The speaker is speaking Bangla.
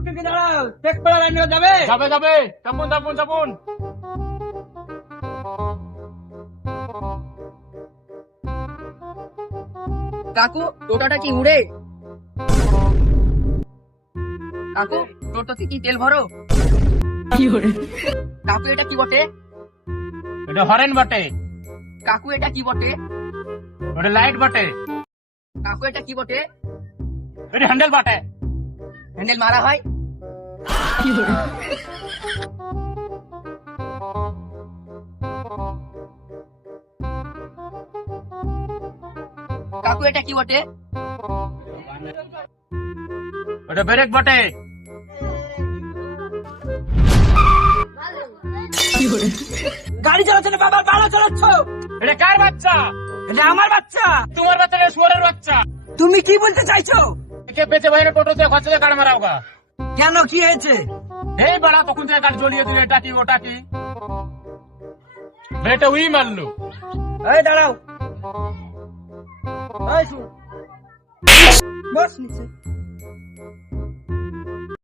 টুকটুকি দাঁড়াও, চেক করা লাইনে যাবে? যাবে যাবে, চাপুন চাপুন চাপুন। কাকু টোটাটা কি উড়ে? কাকু টোটোতে কি তেল ভরো? কাকু এটা কি বটে? এটা হরেন বটে। কাকু এটা কি বটে? ওটা লাইট বটে। কাকু এটা কি বটে? এটা হ্যান্ডেল বটে। হ্যান্ডেল মারা হয়? কাকু এটা কি বটে? ওটা ব্রেক বটে। গাড়ি চালাচ্ছ না বাবা, ভালো চালাচ্ছ। এটা কার বাচ্চা? এটা আমার বাচ্চা। তোমার বাচ্চা না শুয়ারের বাচ্চা? তুমি কি বলতে চাইছো? একে বেঁচে বাইরে টোটোতে খরচা কার মারা হোগা। কেন, কি হয়েছে? এই বাড়া তখন থেকে কার জ্বলিয়ে দিলে, এটা কি ওটা কি? বেটা উই মারলো। এই দাঁড়াও, এই শুন, বস নিচে।